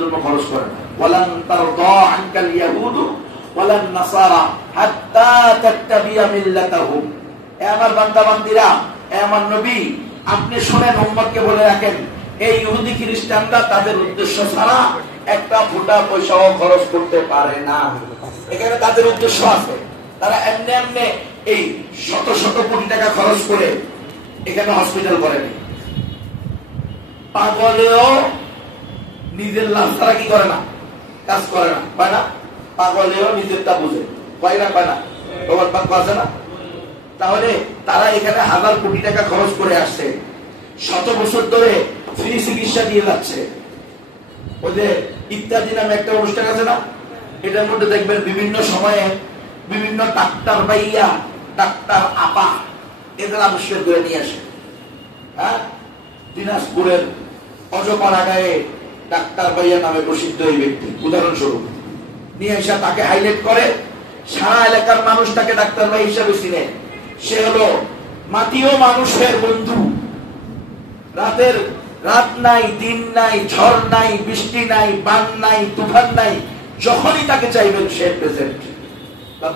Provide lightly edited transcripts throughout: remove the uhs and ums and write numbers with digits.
জন্য খরচ করে না। ওয়ালান তারদা আনকাল ইয়াহুদু ওয়ালান নাসারা হাত্তা তাত্তাবিয়া মিল্লাতাহুম। এ আমার বান্দা বান্দীরা, এ আমার নবী, আপনি শুনেন, উম্মতকে বলে রাখেন, এই ইহুদি খ্রিস্টানরা তাদের উদ্দেশ্য ছাড়া একটা ফোঁটা পয়সাও খরচ করতে পারে না। এখানে তাদের উদ্দেশ্য আছে। তারা এমনি এমনি এই শত শত কোটি টাকা খরচ করে এখানে হসপিটাল করেনি। পাগলেও নিজের লাভ ছাড়া কি করে না, কাজ করে না, পায় না। পাগলেও নিজেরটা বুঝে, পায় না, পায় না, তোমার পাক আছে না। তাহলে তারা এখানে হাজার কোটি টাকা খরচ করে আসছে, শত বছর ধরে ফ্রি চিকিৎসা দিয়ে যাচ্ছে। ওই যে ইত্যাদি নামে একটা অনুষ্ঠান আছে না, এটার মধ্যে দেখবেন বিভিন্ন সময়ে বিভিন্ন ডাক্তার ভাইয়া, ডাক্তার আপা এদের আবিষ্কার করে নিয়ে আসে। হ্যাঁ, দিনাজপুরের অজপাড়া গায়ে ডাক্তার ভাইয়া নামে প্রসিদ্ধ এই ব্যক্তি, উদাহরণস্বরূপ নিয়ে এসে তাকে হাইলাইট করে, সারা এলাকার মানুষ তাকে ডাক্তার ভাই হিসাবে চিনে। সে হলো মাটিও মানুষের বন্ধু। রাত নাই, দিন নাই, ঝড় নাই, বৃষ্টি নাই, বান নাই, তুফান নাই, যখনই তাকে চাইবেন সে প্রেজেন্ট।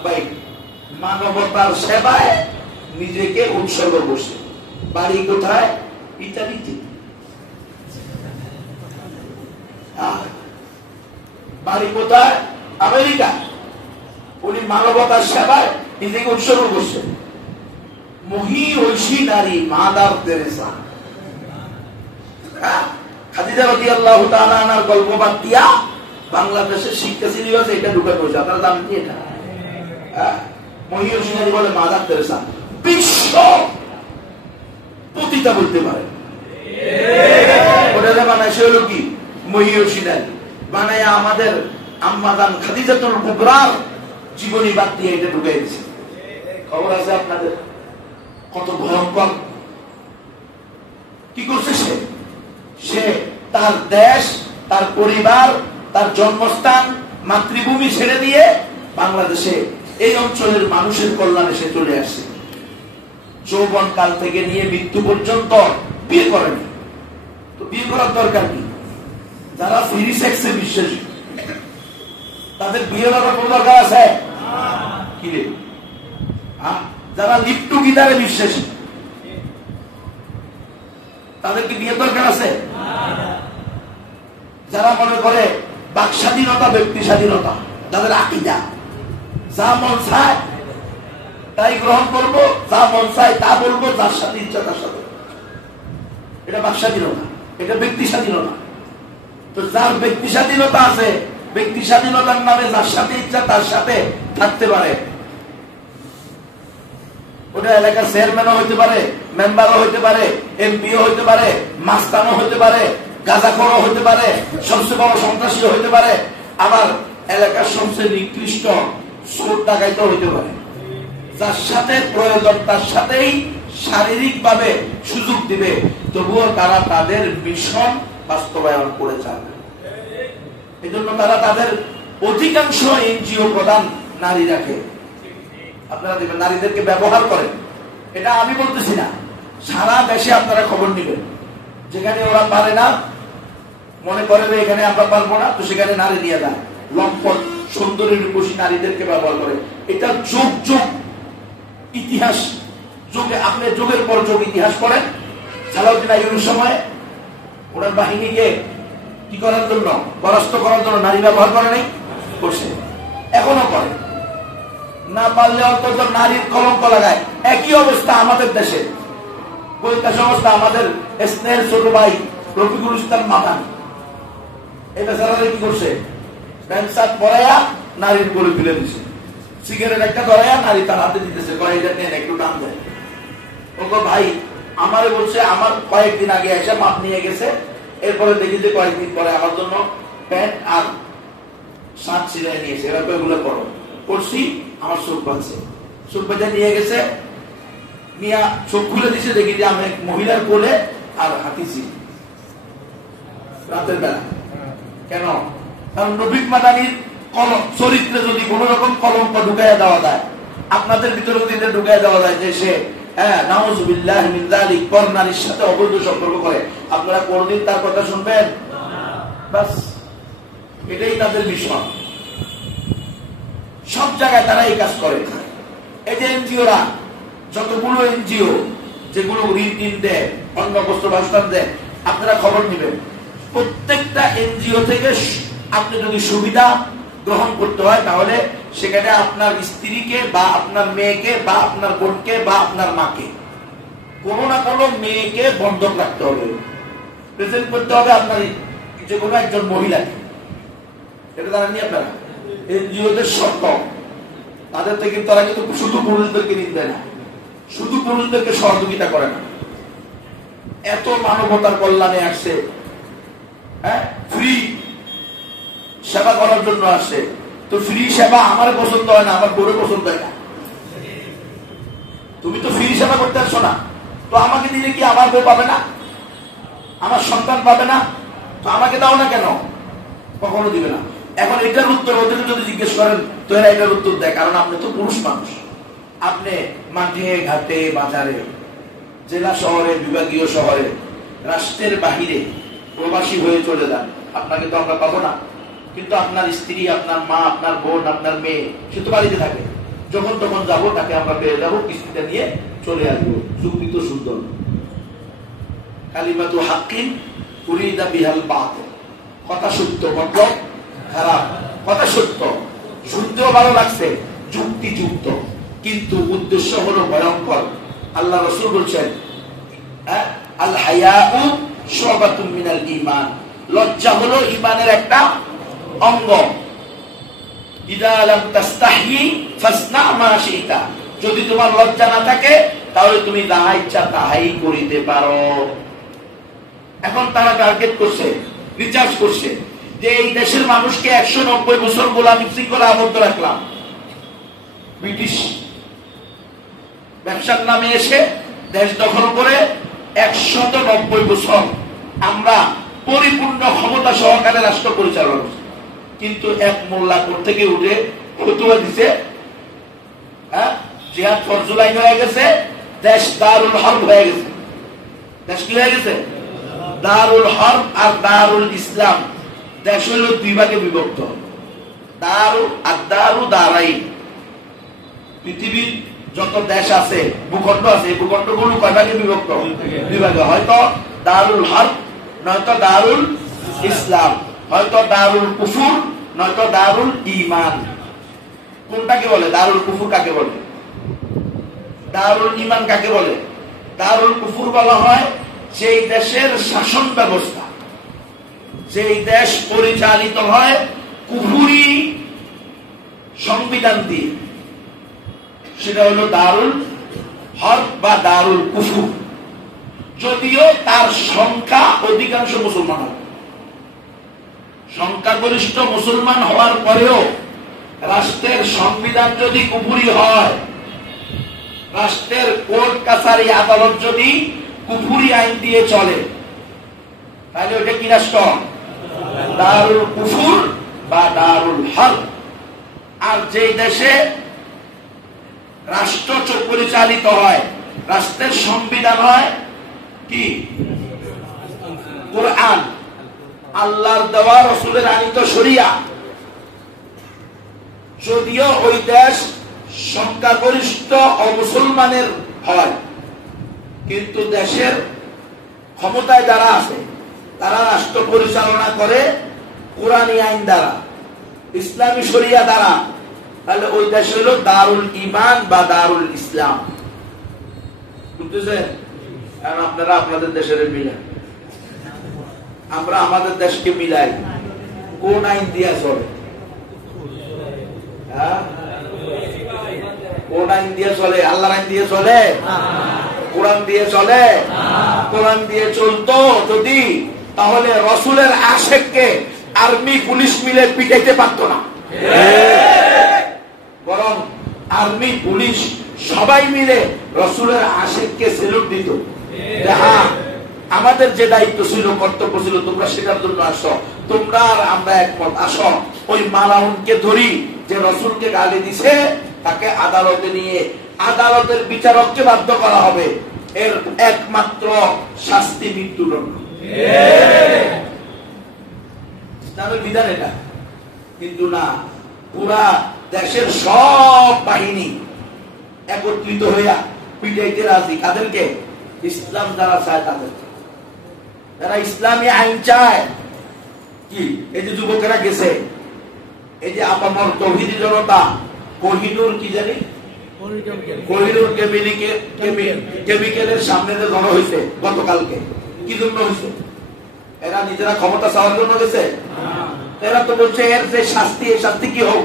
ভাই, মানবতার সেবায় নিজেকে উৎসর্গ করছে। বাড়ি কোথায়? ইতালিতে। বাড়ি কোথায়? আমেরিকা। উনি মানবতার সেবায় নিজেকে উৎসর্গ করছে। মহি ঐশী নারী মাদার তেরেসা খাদিজা রাদিয়াল্লাহু তাআলা আনহার গল্প বাদ দিয়া বাংলাদেশের শিক্ষা সিলেবাসে এটা ঢুকে পড়ছে। আপনারা জানেন কি এটা? মহি ঐশী নারী বলে মাদার তেরেসা। বিশ্ব পতিতা বলতে পারে। ওটা বানায় সে হলো কি? মহি ঐশী নারী বানায় আমাদের আম্মাজান খাদিজাতুল কুবরার জীবনী বাদ দিয়ে এটা ঢুকে দিয়েছে। খবর আছে আপনাদের? কত ভয়ঙ্কর! কি করছে সে? সে তার দেশ, তার পরিবার, তার জন্মস্থান, মাতৃভূমি ছেড়ে দিয়ে বাংলাদেশে এই অঞ্চলের মানুষের কল্যাণে সে চলে আসছে। যৌবন কাল থেকে নিয়ে মৃত্যু পর্যন্ত বিয়ে করেনি। তো বিয়ে করার দরকার কি? যারা ফ্রি সেক্সে বিশ্বাসী তাদের বিয়ে করার কোনো দরকার আছে কি রে? যারা লিপ্টু গিটারে বিশ্বাসী তাদের কি বিয়ে দরকার আছে? যারা মনে করে বাক স্বাধীনতা, ব্যক্তি স্বাধীনতা, যাদের আকীদা যা মন চায় তাই গ্রহণ করবো, যা মন চায় তা বলবো, যার সাথে ইচ্ছা তার সাথে, এটা বাক স্বাধীনতা, এটা ব্যক্তি স্বাধীনতা। তো যার ব্যক্তি স্বাধীনতা আছে, ব্যক্তি স্বাধীনতার নামে যার সাথে ইচ্ছা তার সাথে থাকতে পারে। ওটা এলাকার চেয়ারম্যানও হইতে পারে, মেম্বারও হইতে পারে, এমপিও হইতে পারে, মাস্তানও হইতে পারে, গাঁজাখোরও হইতে পারে, সবচেয়ে বড় সন্ত্রাসীও হইতে পারে, আবার এলাকার সবচেয়ে নিকৃষ্ট চোর ডাকাইতেও হইতে পারে। যার সাথে প্রয়োজন তার সাথেই শারীরিক ভাবে সুযোগ দিবে, তবুও তারা তাদের মিশন বাস্তবায়ন করে যাবে। এই জন্য তারা তাদের অধিকাংশ এনজিও প্রধান নারী রাখে। আপনারা দেখবেন নারীদেরকে ব্যবহার করেন, এটা আমি বলতেছি না, সারা দেশে আপনারা খবর নেবেন। যেখানে ওরা পারে না, মনে করে এখানে আমরা পারবো না, তো সেখানে নারী নিয়ে দেয়, লম্পট সুন্দরী রূপসী নারীদেরকে ব্যবহার করে। এটা যুগ যুগ ইতিহাস, যুগে আপনি যুগের পর যুগ ইতিহাস পড়েন। সালাউদ্দিন আইয়ুবের সময় ওনার বাহিনীকে কি করার জন্য, পরাস্ত করার জন্য নারী ব্যবহার করে নাই, করছে, এখনো করে। না পারলে অন্তত নারীর কলঙ্ক লাগায়। একই অবস্থা আমাদের দেশে, গোয়েন্দা সংস্থা আমাদের স্নেহের ছোট ভাই রফিকুল ইসলাম মাদান, এটা যারা কি করছে, প্যান্ট শার্ট পরাইয়া নারীর গলে তুলে দিচ্ছে, সিগারেট একটা ধরাইয়া নারী তার হাতে দিতেছে, এটা নেন একটু টান দেয়। ওকে ভাই আমারে বলছে, আমার কয়েকদিন আগে এসে মাপ নিয়ে গেছে, এরপরে দেখি যে কয়েকদিন পরে আমার জন্য প্যান্ট আর শার্ট ছিলাই নিয়েছে, এবার এগুলো করো করছি, আমার চোখ বাঁধছে, চোখ বাঁধে নিয়ে গেছে, মিয়া চোখ খুলে দিছে, দেখি যে আমি মহিলার কোলে আর হাতিছি রাতের বেলা। কেন? কারণ নবী মাদানির চরিত্রে যদি কোন রকম কলঙ্ক ঢুকাইয়া দেওয়া যায়, আপনাদের ভিতরে যদি ঢুকাইয়া দেওয়া যায় যে সে নাউযুবিল্লাহি মিন যালিক পর নারীর সাথে অবৈধ সম্পর্ক করে, আপনারা কোনদিন তার কথা শুনবেন? বাস এটাই তাদের মিশন। সব জায়গায় তারা এই কাজ করে। এই যে এনজিওরা, যতগুলো এনজিও যেগুলো ঋণ দেয়, অন্ন বস্ত্র বাসস্থান দেয়, আপনারা খবর নেবেন। প্রত্যেকটা এনজিও থেকে আপনি যদি সুবিধা গ্রহণ করতে হয়, তাহলে সেখানে আপনার স্ত্রীকে বা আপনার মেয়েকে বা আপনার বোনকে বা আপনার মাকে, কোনো না কোনো মেয়েকে বন্ধক রাখতে হবে, প্রেজেন্ট করতে হবে আপনার যে কোনো একজন মহিলাকে। এটা জানেননি আপনারা? এনজিওদের শর্ত, তাদের থেকে তারা কিন্তু শুধু পুরুষদেরকে ঋণ দেয় না, শুধু পুরুষদেরকে সহযোগিতা করে না। এত মানবতার কল্যাণে আসছে, হ্যাঁ, ফ্রি সেবা করার জন্য আসছে। তো ফ্রি সেবা আমার পছন্দ হয় না, আমার বউরে পছন্দ হয় না। তুমি তো ফ্রি সেবা করতে আসছো না, তো আমাকে দিলে কি আমার বউ পাবে না, আমার সন্তান পাবে না? তো আমাকে দাও না কেন? কখনো দিবে না। এখন এটার উত্তর ওদেরকে যদি জিজ্ঞেস করেন, তো এরা এটার উত্তর দেয়, কারণ আপনি তো পুরুষ মানুষ। আপনি মাঠে ঘাটে বাজারে, জেলা শহরে, বিভাগীয় শহরে, রাষ্ট্রের বাহিরে প্রবাসী হয়ে চলে যান, আপনাকে তো আমরা পাবো না। কিন্তু আপনার স্ত্রী, আপনার মা, আপনার বোন, আপনার মেয়ে, সে তো বাড়িতে থাকে। যখন তখন যাবো, তাকে আমরা পেয়ে যাবো, কিস্তিতে নিয়ে চলে আসবো। যুক্তি তো সুন্দর। কালিমাতু হাক্কিন উরিদা বিহাল বাতিল, কথা সত্য, মতলব খারাপ। কথা সত্য, শুনতেও ভালো লাগছে, যুক্তিযুক্ত, কিন্তু উদ্দেশ্য হলো ভয়ঙ্কর। আল্লাহ রাসূল বলছেন, আল হায়াউ শুবাতুম মিনাল ঈমান, লজ্জা হলো ঈমানের একটা অঙ্গ। ইযা লাম তাস্তাহি ফাসনা মা শিতা, যদি তোমার লজ্জা না থাকে তাহলে তুমি যাহা ইচ্ছা তাহাই করিতে পারো। এখন তারা টার্গেট করছে, রিচার্জ করছে যে এই দেশের মানুষকে 190 বছর গোলামি শৃঙ্খলা আবদ্ধ রাখলাম। ব্রিটিশ ব্যবসার নামে এসে দেশ দখল করে 190 বছর আমরা পরিপূর্ণ ক্ষমতা সহকারে রাষ্ট্র পরিচালনা করছি। কিন্তু এক মোল্লা কোর্ট থেকে উঠে ফতোয়া দিছে, জিহাদ ফরজ আইন হয়ে গেছে, দেশ দারুল হরব হয়ে গেছে। দেশ কি হয়ে গেছে? দারুল হরব আর দারুল ইসলাম। দেশ হইল দুই ভাগে বিভক্ত, দারু আর দারু দারাই। পৃথিবীর যত দেশ আছে, ভূখণ্ড আছে, এই ভূখণ্ডগুলো কয় ভাগে বিভক্ত? দুই ভাগে। হয়তো দারুল হরব, নয়তো দারুল ইসলাম, হয়তো দারুল কুফুর, নয়তো দারুল ঈমান। কোনটাকে বলে? দারুল কুফুর কাকে বলে? দারুল ঈমান কাকে বলে? দারুল কুফুর বলা হয় সেই দেশের শাসন ব্যবস্থা, যেই দেশ পরিচালিত হয় কুফুরি সংবিধান দিয়ে, সেটা হলো দারুল হরব বা দারুল কুফুর। যদিও তার সংখ্যা অধিকাংশ মুসলমান হবে, সংখ্যাগরিষ্ঠ মুসলমান হওয়ার পরেও রাষ্ট্রের সংবিধান যদি কুফুরি হয়, রাষ্ট্রের কোর্ট কাছারি আদালত যদি কুফুরি আইন দিয়ে চলে, তাহলে ওটা কি রাষ্ট্র? দারুল কুফুর বা দারুল হরব। আর যেই দেশে রাষ্ট্র পরিচালিত হয়, রাষ্ট্রের সংবিধান হয় কি? কোরআন, আল্লাহর দেওয়া, রাসূলের আনীত শরিয়া। যদিও ওই দেশ সংখ্যাগরিষ্ঠ অমুসলমানের হয়, কিন্তু দেশের ক্ষমতায় যারা আছে তারা রাষ্ট্র পরিচালনা করে কোরআনী আইন দ্বারা, ইসলামী শরিয়া দ্বারা। তাহলে ওই দেশ হলো দারুল ঈমান বা দারুল ইসলাম। বুঝতেছেন? কারণ আপনারা আপনাদের দেশের মিলান, আমরা আমাদের দেশকে মিলাই। কোন আইন দিয়া চলে? কোন আইন দিয়ে চলে? আল্লাহর আইন দিয়ে চলে? কোরআন দিয়ে চলে? কোরআন দিয়ে চলতো যদি, তাহলে রসুলের আশেককে আর্মি পুলিশ মিলে পিটাইতে পারতো না। বরং আর্মি পুলিশ সবাই মিলে রসুলের আশেককে সেলুট দিত। হ্যাঁ, আমাদের যে দায়িত্ব ছিল, কর্তব্য ছিল, তোমরা সেটার জন্য আসো, তোমরা আর আমরা একমত, আসো ওই মালাউনকে ধরি যে রসুলকে গালি দিছে, তাকে আদালতে নিয়ে আদালতের বিচারককে বাধ্য করা হবে। এর একমাত্র শাস্তি মৃত্যুদণ্ড। ইসলামের বিধান এটা। কিন্তু না, পুরা দেশের সব বাহিনী একত্রিত হইয়া পিটাইতে রাজি। কাদেরকে? ইসলাম যারা চায় তাদেরকে, যারা ইসলামী আইন চায়। কি এই যে যুবকেরা গেছে, এই যে আপামর তৌহিদি জনতা, কোহিনুর কি জানি, কোহিনুর কেমিক্যালের সামনে যে জড়ো হয়েছে গতকালকে, কি জন্য হয়েছে? এরা নিজেরা ক্ষমতা চাওয়ার জন্য গেছে। এরা তো বলছে এর যে শাস্তি, এই শাস্তি কি হোক,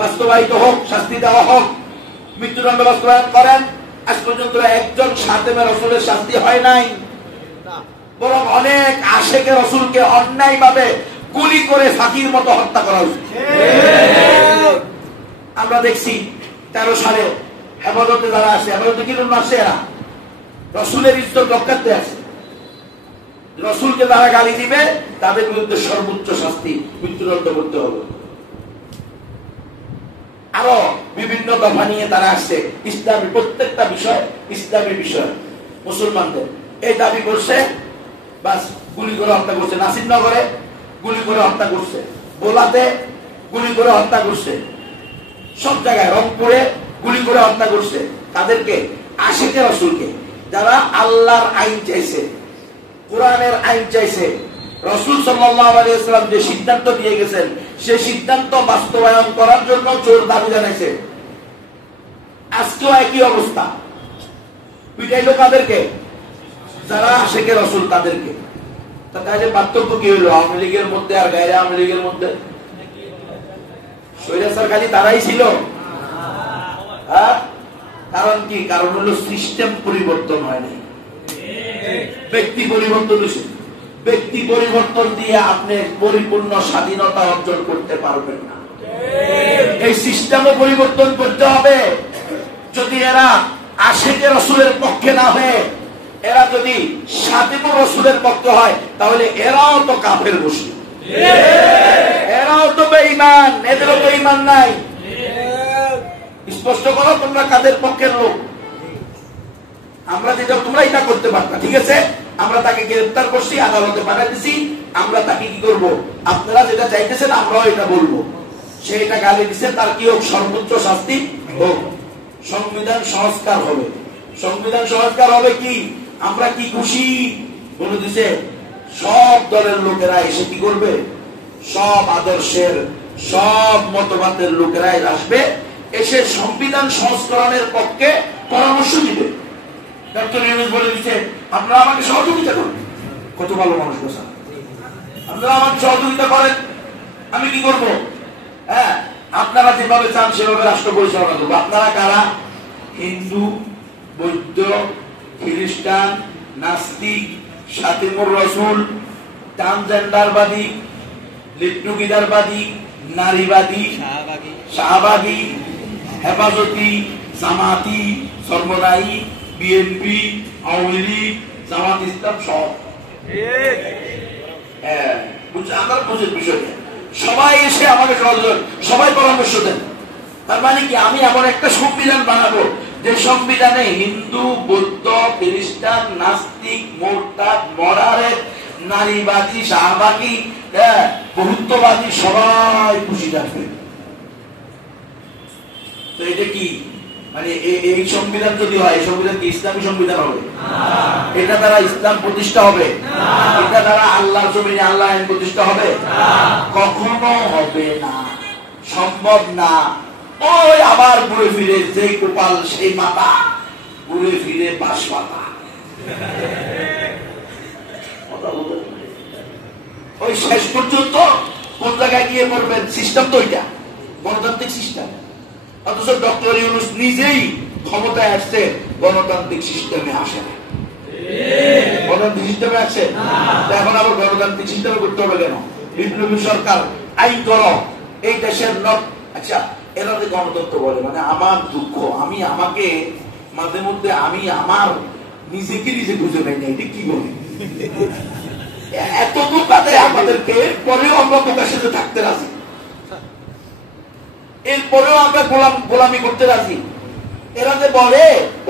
বাস্তবায়িত হোক, শাস্তি দেওয়া হোক, মৃত্যুদণ্ড বাস্তবায়ন করেন। আজ পর্যন্ত একজন খাতেমে রাসূলের শাস্তি হয় নাই, বরং অনেক আশেকে রাসূলকে অন্যায় ভাবে গুলি করে ফাঁকির মতো হত্যা করা হয়েছে। আমরা দেখছি 13 সালে হেফাজতে যারা আসে, হেফাজতে কি জন্য আসে? এরা রাসূলের ইজ্জত রক্ষার্থে আসে। রাসূলকে যারা গালি দিবে তাদের বিরুদ্ধে সর্বোচ্চ শাস্তি, মৃত্যুদণ্ড করতে হবে। আরো বিভিন্ন দফা নিয়ে তারা আসছে, ইসলামী প্রত্যেকটা বিষয়, ইসলামী বিষয় মুসলমানদের এই দাবি করছে, বাস গুলি করে হত্যা করছে। নাসিরনগরে গুলি করে হত্যা করছে, বোলাতে গুলি করে হত্যা করছে, সব জায়গায়, রংপুরে গুলি করে হত্যা করছে। তাদেরকে আশিকে রাসূলকে, যারা আল্লাহর আইন চাইছে, কোরআনের আইন চাইছে, রাসূল সাল্লাল্লাহু আলাইহি ওয়াসাল্লাম যে সিদ্ধান্ত দিয়ে গেছেন সেই সিদ্ধান্ত বাস্তবায়ন করার জন্য জোর দাবি জানাইছে। আজকেও একই অবস্থা, পিটাইলো কাদেরকে? যারা আশিকে রাসূল তাদেরকে। তাহলে পার্থক্য কি হলো আওয়ামী লীগের মধ্যে আর গায়রে আওয়ামী লীগের মধ্যে? স্বৈরাচার খালি তারাই ছিল। কারণ কি? কারণ হলো সিস্টেম পরিবর্তন হয়নি, ব্যক্তি পরিবর্তন হয়েছে। ব্যক্তি পরিবর্তন দিয়ে আপনি পরিপূর্ণ স্বাধীনতা অর্জন করতে পারবেন না। এই সিস্টেমও পরিবর্তন করতে হবে। যদি এরা আশিকে রাসূলের পক্ষে না হয়ে এরা যদি খাতেমে রাসূলের পক্ষে হয়, তাহলে এরাও তো কাফের মুশরিক, এরাও তো বেঈমান, এদেরও তো ঈমান নাই। স্পষ্ট করো তোমরা কাদের পক্ষের লোক। আমরা যেটা তোমরা এটা করতে পারতা, ঠিক আছে, আমরা তাকে গ্রেফতার করছি, আদালতে পাঠিয়ে দিছি, আমরা তাকে কি করব? আপনারা যেটা চাইতেছেন আমরাও এটা বলবো। সে এটা গালি দিচ্ছে, তার কি হোক, সর্বোচ্চ শাস্তি হোক। সংবিধান সংস্কার হবে। সংবিধান সংস্কার হবে কি? আমরা কি খুশি বলে দিছে, সব দলের লোকেরা এসে কি করবে? সব আদর্শের, সব মতবাদের লোকেরা আসবে, এসে সংবিধান সংস্করণের পক্ষে পরামর্শ দিবে। ডক্টর ইউনূস বলে দিচ্ছে আপনারা আমাকে সহযোগিতা করুন। কত ভালো মানুষ বসা, আপনারা আমাকে সহযোগিতা করেন, আমি কি করব? হ্যাঁ, আপনারা যেভাবে চান সেভাবে রাষ্ট্র পরিচালনা করবো। আপনারা কারা? হিন্দু, বৌদ্ধ, খ্রিস্টান, নাস্তিক, খাতেমুর রাসূল, ট্রান্সজেন্ডারবাদী, লিট্টুগিদারবাদী, নারীবাদী, শাহবাগী, হেফাজতি, জামাতি, সর্বদায়ী, বিএনপি, আওয়ামী লীগ, জামাত ইসলাম সব। আমার বুঝের বিষয়টা সবাই এসে আমাকে সবাই পরামর্শ দেন। তার মানে কি? আমি এমন একটা সংবিধান বানাবো যে সংবিধানে হিন্দু, বৌদ্ধ, খ্রিস্টান, নাস্তিক, মুরতাদ, মডারেট, নারীবাদী, শাহবাগী, বহুত্ববাদী সবাই খুশি থাকবে। তো এটা কি মানে এই সংবিধান যদি হয়, এই সংবিধান কি ইসলামী সংবিধান হবে? এটা দ্বারা ইসলাম প্রতিষ্ঠা হবে? এটা দ্বারা আল্লাহর জমিনে আল্লাহ আইন প্রতিষ্ঠা হবে? কখনো হবে না, সম্ভব না। ওই আবার ঘুরে ফিরে যেই গোপাল সেই মাতা, ঘুরে ফিরে বাস পাতা। ওই শেষ পর্যন্ত কোন জায়গায় গিয়ে পড়বেন? সিস্টেম তো ওইটা গণতান্ত্রিক সিস্টেম। অথচ ডক্টর ইউনূস নিজেই ক্ষমতায় আসছে গণতান্ত্রিক সিস্টেমে আসে না। গণতান্ত্রিক সিস্টেমে আসে, এখন আবার গণতান্ত্রিক সিস্টেমে করতে হবে কেন? বিপ্লবী সরকার আইন করো এই দেশের লোক। আচ্ছা, এরা যে গণতন্ত্র বলে, মানে আমার দুঃখ, আমি আমাকে মাঝে মধ্যে আমি আমার নিজেকে নিজে খুঁজে পাই না। এটা কি বলে? এত বোকা দেয় আমাদেরকে, এরপরেও আমরা বোকার সাথে থাকতে রাজি, এরপরেও আমরা গোলামি করতে রাজি। এরা যে বলে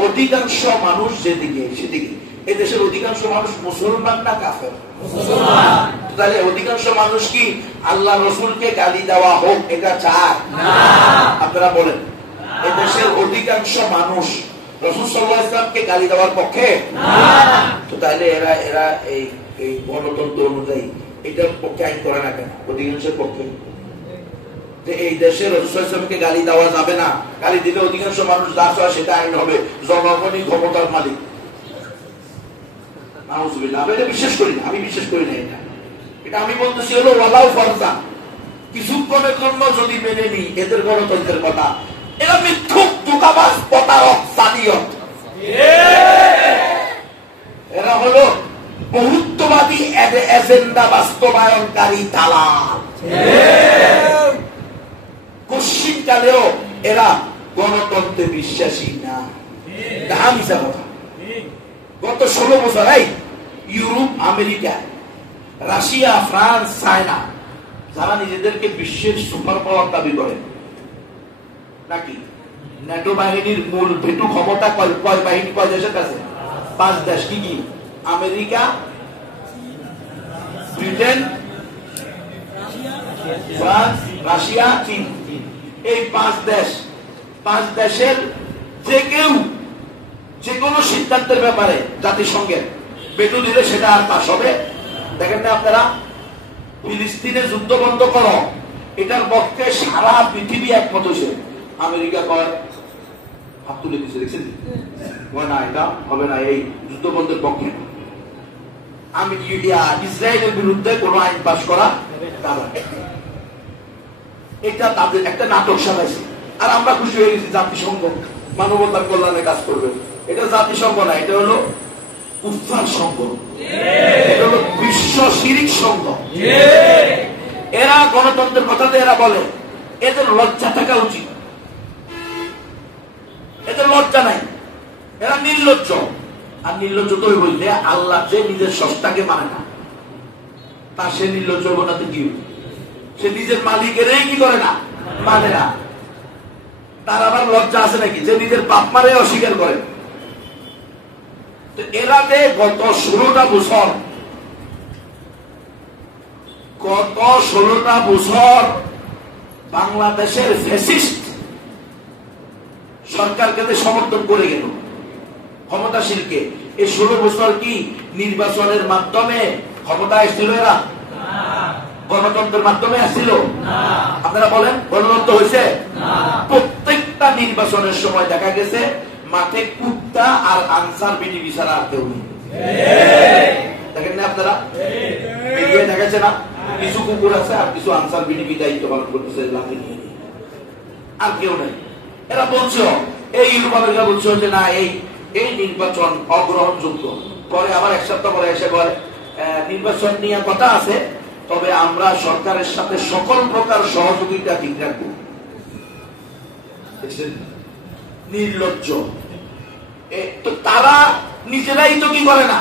অধিকাংশ মানুষ যেদিকে সেদিকে, এই দেশের অধিকাংশ মানুষ মুসলমান না কাফের? তাহলে অধিকাংশ মানুষ কি আল্লাহ রসুলকে গালি দেওয়া হোক এটা চায়? আপনারা বলেন, এই দেশের অধিকাংশ মানুষ রাসূল সাল্লাল্লাহু আলাইহি ওয়াসাল্লামকে গালি দেওয়ার পক্ষে? তো তাহলে এরা এরা এই গণতন্ত্র অনুযায়ী এটার পক্ষে আইন করে না কেন? অধিকাংশের পক্ষে। যে এই দেশের রাসূল সাল্লাল্লাহু আলাইহি ওয়াসাল্লামকে গালি দেওয়া যাবে না, গালি দিলে অধিকাংশ মানুষ যা চায় সেটা আইন হবে, জনগণই ক্ষমতার মালিক। নাউযুবিল্লাহ। আমি এটা বিশ্বাস করি না, আমি বিশ্বাস করি না এটা। এটা আমি বলতেছি হলো ওয়ালাউ ফারজা, কিছুক্ষণের জন্য যদি মেনে নিই এদের গণতন্ত্রের কথা, এরা মিথ্যুক, ধোঁকাবাজ, প্রতারক, জালিয়াত। এরা হলো বহুত্ববাদী এজেন্ডা বাস্তবায়নকারী দালাল। কোশ্চিনকালেও এরা গণতন্ত্রে বিশ্বাসী না। মিছা কথা। গত 16 বছর Europe, America, Russia, France, China যারা নিজেদেরকে বিশ্বের সুপার পাওয়ার দাবি করে, নাকি ন্যাটো বাহিনীর মূল ভেটু ক্ষমতা কয় বাহিনী, কয় দেশের কাছে? 5 দেশ। কি কি? আমেরিকা, ব্রিটেন, ফ্রান্স, রাশিয়া, চীন। এই 5 দেশ, 5 দেশের যে কেউ যে কোনো সিদ্ধান্তের ব্যাপারে জাতিসংঘের ভেটু দিলে সেটা আর পাস হবে। দেখেন না আপনারা, ফিলিস্তিনে যুদ্ধ বন্ধ করো, এটার পক্ষে সারা পৃথিবী একমত হয়েছে। আমেরিকা কয়, হাত তুলে দিচ্ছে, দেখছেন? না, এটা হবে না, এই যুদ্ধ বন্ধের পক্ষে। আমি ইসরায়েলের বিরুদ্ধে কোন আইন পাস করা যাবে, এটা তাদের একটা নাটক সাজাইছে। আর আমরা খুশি হয়ে গেছি, জাতিসংঘ মানবতার কল্যাণে কাজ করবে। এটা জাতিসংঘ না, এটা হলো কুফফার সংঘ, এটা হলো বিশ্ব শিরিক সংঘ। এরা গণতন্ত্রের কথাতে এরা বলে, এদের লজ্জা থাকা উচিত। এদের লজ্জা নাই, এরা নির্লজ্জ। আর নির্লজ্জ তো বলতে আল্লাহ যে নিজের সত্তাকে মানে না, তা সে নির্লজ্জ হবো না তো কি? সে নিজের মালিকেরই কি করে না, মানে না। তার আবার লজ্জা আছে নাকি যে নিজের বাপ মারে অস্বীকার করে? তো এরাতে গত 16টা বছর বাংলাদেশের ফ্যাসিস্ট সরকারকে সমর্থন করে গেল, ক্ষমতাশীলকে। এই 16 বছর কি নির্বাচনের মাধ্যমে ক্ষমতা এসেছিল? এরা গণতন্ত্রের মাধ্যমে আসছিল? আপনারা বলেন, গণতন্ত্র হয়েছে? প্রত্যেকটা নির্বাচনের সময় দেখা গেছে মাঠে কুত্তা আর আনসার বিডিবি ছাড়া আর কেউ নেই। দেখেন না আপনারা, দেখা যাচ্ছে না? কিছু কুকুর আছে আর কিছু আনসার বিডিবি দায়িত্ব পালন করতেছে, আর কেউ নেই। এরা বলছো, এই ইউরোপ আমেরিকা বলছো যে না, এই নির্বাচন অগ্রহণযোগ্য। পরে আবার 1 সপ্তাহ পরে এসে বলে নির্বাচন নিয়ে কথা আছে, তবে আমরা সরকারের সাথে সকল প্রকার সহযোগিতা ঠিক রাখবো। নির্লজ্জ। তো তারা নিজেরাই তো কি করে না,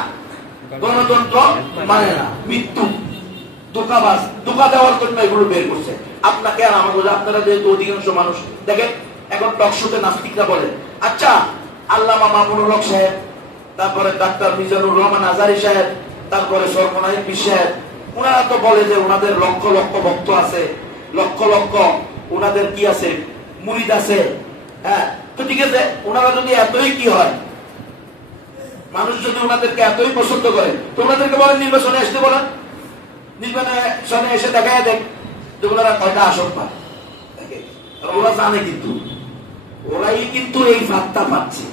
গণতন্ত্র মানে না, মৃত্যু, ধোঁকাবাজ, ধোঁকা দেওয়ার জন্য এগুলো বের করছে। আপনাকে আর আমাকে, আপনারা যেহেতু অধিকাংশ মানুষ দেখেন, এখন টকশোতে নাস্তিকরা বলে, আচ্ছা আল্লামা মামুনুল হক সাহেব, তারপরে ডাক্তার মিজানুর রহমান আজারি সাহেব, তারপরে সরমনাই পীর সাহেব, ওনারা তো বলে যে ওনাদের লক্ষ লক্ষ ভক্ত আছে, লক্ষ লক্ষ ওনাদের কি আছে, মুরিদ আছে। হ্যাঁ, তো ঠিক আছে, ওনারা যদি এতই কি হয়, মানুষ যদি ওনাদেরকে এতই পছন্দ করে, তো ওনাদেরকে বলেন নির্বাচনে আসতে বলেন। নির্বাচনে এসে দেখা দেখ যে ওনারা কয়টা আসন পায়। ওরা জানে, কিন্তু ওরাই কিন্তু এই ফাঁকটা পাচ্ছে।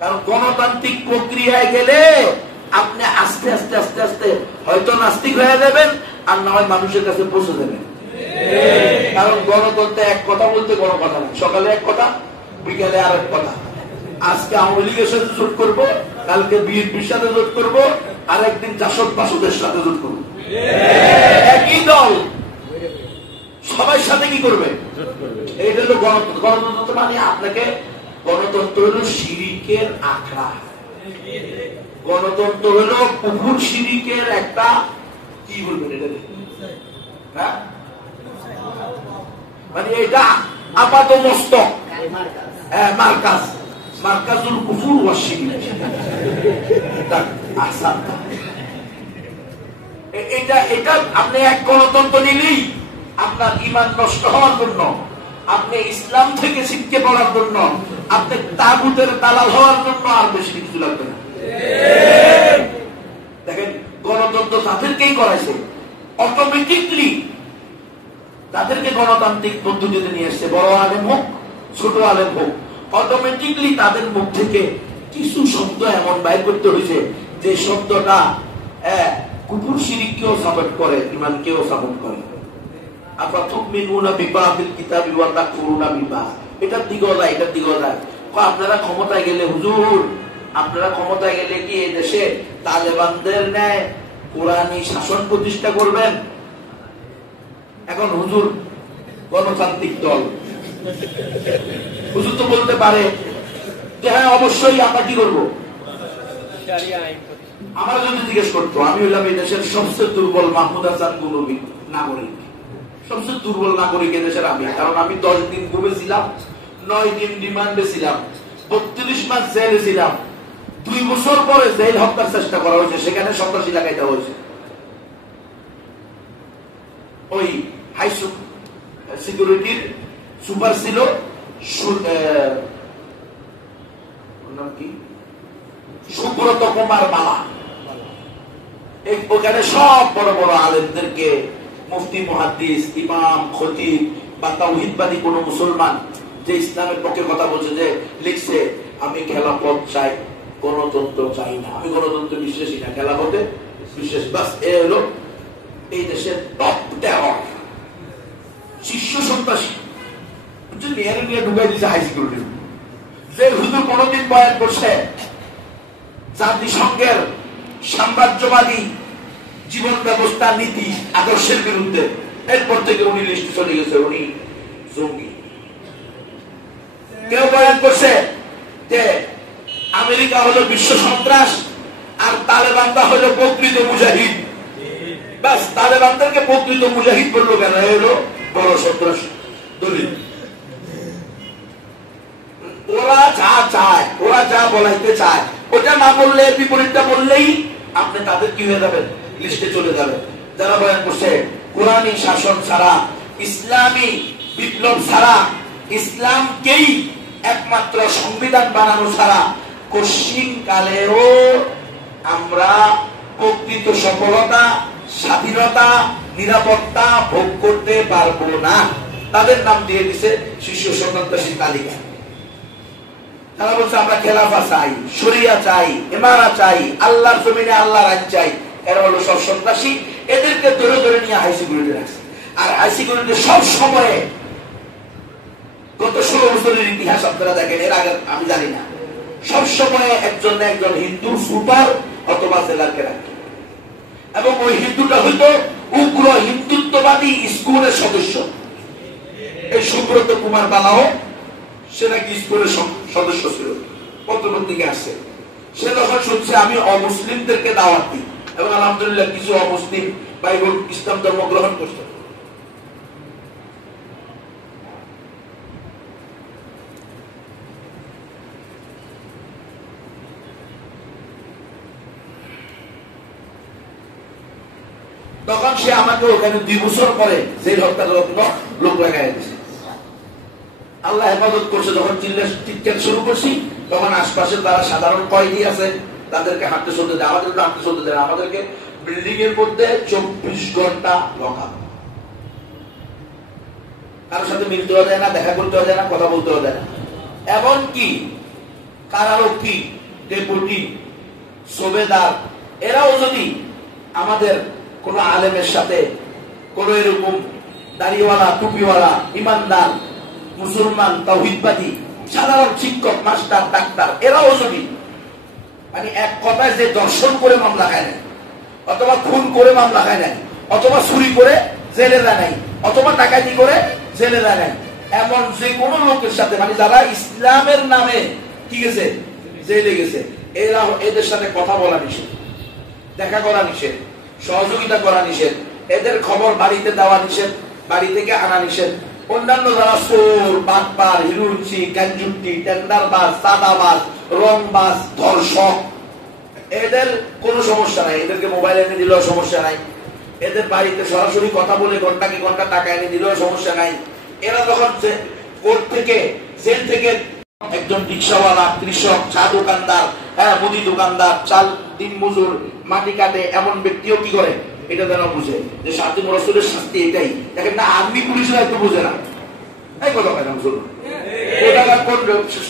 কারণ গণতান্ত্রিক প্রক্রিয়ায় গেলে আপনি আস্তে আস্তে আস্তে আস্তে হয়তো নাস্তিক হয়ে যাবেন, আর না হয় মানুষের কাছে পৌঁছে যাবেন। কারণ গণতন্ত্রে এক কথা বলতে কোনো কথা নেই, সকালে এক কথা, বিকালে আর এক কথা। আজকে আওয়ামী লীগের সাথে জোট করবো, কালকে বিএনপির সাথে জোট করবো, আর একদিন জাসদ বাসদের সাথে জোট করবো। একই দল, সবাই সাথে কি করবে? এইটা হলো গণতন্ত্র। গণতন্ত্র মানে আপনাকে, গণতন্ত্র হলো শিরিকের আখড়া। গণতন্ত্র হলো কুকুর শিরিকের একটা, কি বলবেন এটা, হ্যাঁ, মানে এটা আপাত মস্তক, মার্কাজুল কুফুর ওয়াশ শিরিক। এটা এটা আপনি এক গণতন্ত্র নিলেই আপনার ঈমান নষ্ট হওয়ার জন্য, আপনি ইসলাম থেকে ছিটকে পড়ার জন্য, আপনি তাগুতের দালাল হওয়ার জন্য আর বেশি কিছু লাগবে না। দেখেন গণতন্ত্র তাদেরকেই করাইছে, অটোমেটিকলি তাদেরকে গণতান্ত্রিক পদ্ধতিতে নিয়ে এসছে। বড় আলেম হোক ছোট আলেম হোক, অটোমেটিকলি তাদের মুখ থেকে কিছু শব্দ এমন বাইর করতে হয়েছে যে শব্দটা কুফর শিরককেও সাপোর্ট করে, ঈমানকেও সাপোর্ট করে। এটার দিকেও যায়, এটার দিকেও যায়। আপনারা ক্ষমতায় গেলে হুজুর, আপনারা ক্ষমতায় গেলে কি এই দেশে তালেবানদের ন্যায় কোরআনী শাসন প্রতিষ্ঠা করবেন? এখন হুজুর গণতান্ত্রিক দল, হুজুর তো বলতে পারে যে হ্যাঁ অবশ্যই আমরা কি করবো। আমরা যদি জিজ্ঞেস করতো, আমি হইলাম এই দেশের সবচেয়ে দুর্বল মাহমুদ হাসান গুনবী নাগরিক, সবচেয়ে দুর্বল নাগরিক এদেশের আমি, কারণ আমি 10 দিন ঘুমেছিলাম, 9 দিন রিমান্ডে ছিলাম, 32 মাস জেলে ছিলাম, 2 বছর পরে জেল হত্যার চেষ্টা করা হয়েছে, সেখানে সন্ত্রাসী লাগাইতে হয়েছে। ওই হাই সিকিউরিটির সুপার ছিল নাম কি, সুব্রত কুমার মালা। ওখানে সব বড় বড় আলেমদেরকে, মুফতি, মুহাদ্দিস, ইমাম, খতিব বা তাওহীদবাদী কোন মুসলমান যে ইসলামের পক্ষে কথা বলছে, যে লিখছে আমি খেলাফত চাই, গণতন্ত্র চাই না, আমি গণতন্ত্র বিশ্বাসী না, খেলাফতে বিশ্বাস। বাস এ হলো এই দেশের টপ টেরর, শীর্ষ সন্ত্রাসী। নিয়ে ঢুকাই দিয়েছে হাই সিকিউরিটি। যে হুজুর কোনদিন বয়ান করছে জাতিসংঘের সাম্রাজ্যবাদী জীবন ব্যবস্থা, নীতি, আদর্শের বিরুদ্ধে, এরপর থেকে উনি লিস্ট চলে গেছে, উনি জঙ্গি। কেউ বয়ান করছে যে আমেরিকা হলো বিশ্ব সন্ত্রাস আর তালেবানরা হলো প্রকৃত মুজাহিদ। বাস তালেবানদেরকে প্রকৃত মুজাহিদ বললো কেন? হলো বড় সন্ত্রাস দলিল। ওরা যা চায়, ওরা যা বলাইতে চায়, ওটা না বললে, বিপরীতটা বললেই আপনি তাদের কি হয়ে যাবেন, লিস্টে চলে যাবেন। যারা বয়ান করছে কোরআনী শাসন ছাড়া, ইসলামী বিপ্লব ছাড়া, ইসলামকেই একমাত্র সংবিধান বানানো ছাড়া কশিন কালেও আমরা প্রকৃত সফলতা, স্বাধীনতা, নিরাপত্তা ভোগ করতে পারবো না, তাদের নাম দিয়ে দিছে শীর্ষ সন্ত্রাসী তালিকা। তারা বলছে আমরা খেলাফা চাই, শরিয়া চাই, ইমারা চাই, আল্লাহর জমিনে আল্লাহর আইন চাই। এরা হলো সব সন্ত্রাসী। এদেরকে ধরে ধরে নিয়ে হাই সিকিউরিটি রাখছে। আর হাই সিকিউরিটি সব সময়ে, গত 16 বছরের ইতিহাস আপনারা দেখেন, এর আগে আমি জানি না, সব সময় একজন একজন হিন্দু সুপার অথবা জেলারকে রাখে, এবং ওই হিন্দুটা হইতো উগ্র হিন্দুত্ববাদী স্কুলের সদস্য। এই সুব্রত কুমার বালাও সে নাকি স্কুলের সদস্য ছিল, পত্রপত্রিকা আসছে। সে তখন শুনছে আমি অমুসলিমদেরকে দাওয়াত দিই, এবং আলহামদুলিল্লাহ কিছু অমুসলিম বাইবেল ইসলাম ধর্ম গ্রহণ করছে। তখন সে আমাকে ওখানে 2 বছর পরে জেল হত্যার লোক লাগাই দিয়েছে। আল্লাহ হেফাজত করছে। যখন চিৎকার শুরু করছি, তখন আশপাশের যারা সাধারণ কয়েদি আছে তাদেরকে হাঁটতে চলতে দেয়, আমাদেরকে হাঁটতে চলতে দেয়, আমাদেরকে বিল্ডিং এর মধ্যে 24 ঘন্টা লকা, কারোর সাথে মিলতে যায় না, দেখা করতে যায় না, কথা বলতে যায় না। এমনকি কারারক্ষী, ডেপুটি, সুবেদার, এরাও যদি আমাদের কোন আলেমের সাথে কোন এরকম দাড়িওয়ালা, টুপিওয়ালা, ইমানদার, মুসলমান, তাওহীদবাদী, সাধারণ শিক্ষক, মাস্টার, ডাক্তার, এরাও যদি মানে এক কথায় যে দর্শন করে মামলা খায় নাই, অথবা খুন করে মামলা খায় নাই, অথবা চুরি করে জেলে দেয় নাই, অথবা ডাকাতি করে জেলে দেয় নাই, এমন যে কোনো লোকের সাথে, মানে যারা ইসলামের নামে কি গেছে, জেলে গেছে, এরা এদের সাথে কথা বলা নিষেধ, দেখা করা নিষেধ, সহযোগিতা করা নিষেধ, এদের খবর বাড়িতে দেওয়া নিষেধ, বাড়ি থেকে আনা নিষেধ। অন্যান্য যারা চোর, বাটপার, হিরুচি, ক্যানজুটি, টেন্ডারবাজ, চাঁদাবাজ, রংবাজ, ধর্ষক, এদের কোনো সমস্যা নাই, এদেরকে মোবাইল এনে দিলেও সমস্যা নাই, এদের বাড়িতে সরাসরি কথা বলে ঘন্টাকে ঘন্টা টাকা এনে দিলেও সমস্যা নাই। এরা যখন কোর্ট থেকে জেল থেকে একজন রিক্সাওয়ালা, কৃষক, চা দোকানদার, মুদি দোকানদার, চাল দিন মজুর, মাটি কাটে এমন ব্যক্তিও কি করে এটা যেন বুঝে যে শাস্তি রাসূলের শাস্তি এটাই। দেখেন না, আর্মি পুলিশরা একটু বুঝে না, এই কথা কেন বুঝলো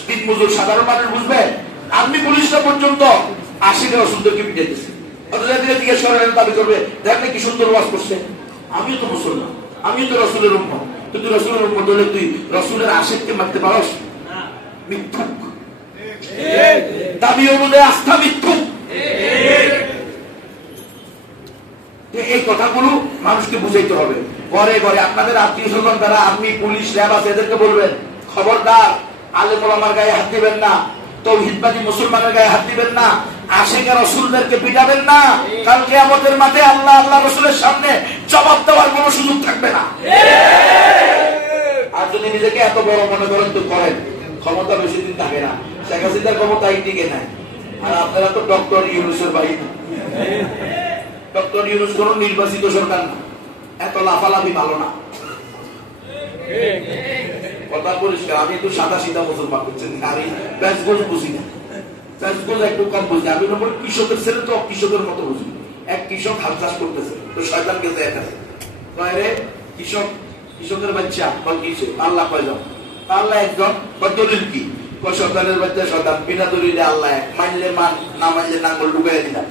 দিন মজুর সাধারণ মানুষ বুঝবে? আর্মি পুলিশরা পর্যন্ত আশিটা রসুলদেরকে পিটাইতেছে, জিজ্ঞেস করে দাবি করবে দেখলে কি সুন্দর ওয়াজ করছে, আমিও তো মুসলমান, আমিও তো রসুলের উম্মত, তুই রসুলের উম্মত হলে তুই রসুলের আশিককে মারতে পারস? মিথ্যুক দাবি অনুযায়ী আস্থা মিথ্যুক। এই কথাগুলো মানুষকে বুঝাইতে হবে। ঘরে ঘরে আপনাদের আত্মীয় স্বজন যারা আর্মি পুলিশ র্যাব আছে এদেরকে বলবেন খবরদার আলেম ওলামার গায়ে হাত দিবেন না, তাওহীদবাদী মুসলমানের গায়ে হাত দিবেন না, আশিকা রাসূলদেরকে পিটাবেন না, কারণ কিয়ামতের মাঠে আল্লাহ আল্লাহ রাসূলের সামনে জবাব দেওয়ার কোনো সুযোগ থাকবে না। আর যদি নিজেকে এত বড় মনে করেন তো করেন, ক্ষমতা বেশি দিন থাকে না, শেখ হাসিনার ক্ষমতাই টিকে নাই। আর আপনারা তো ডক্টর ইউনূসের বাহিনী, ডক্টর ইউনূস কোন নির্বাচিত সরকার না, এত লাফালাফি ভালো না। কথা পরিষ্কার, আমি একটু সাদা সিধা মুসলমান করছেন, আমি প্যাঁচগোজ বুঝি না, প্যাঁচগোজ একটু কম বুঝি। আমি নম্বর কৃষকের ছেলে তো কৃষকের মতো বুঝি। এক কৃষক হাল চাষ করতেছে, তো শয়তান গেছে একাছে রে কৃষক, কৃষকের বাচ্চা কিছু আল্লাহ কয়জন, আল্লাহ একজন, দলিল কি শয়তানের বাচ্চা শয়তান, বিনা দলিলে আল্লাহ এক, মানলে মান, না মানলে নাঙ্গল ঢুকাই দিলাম।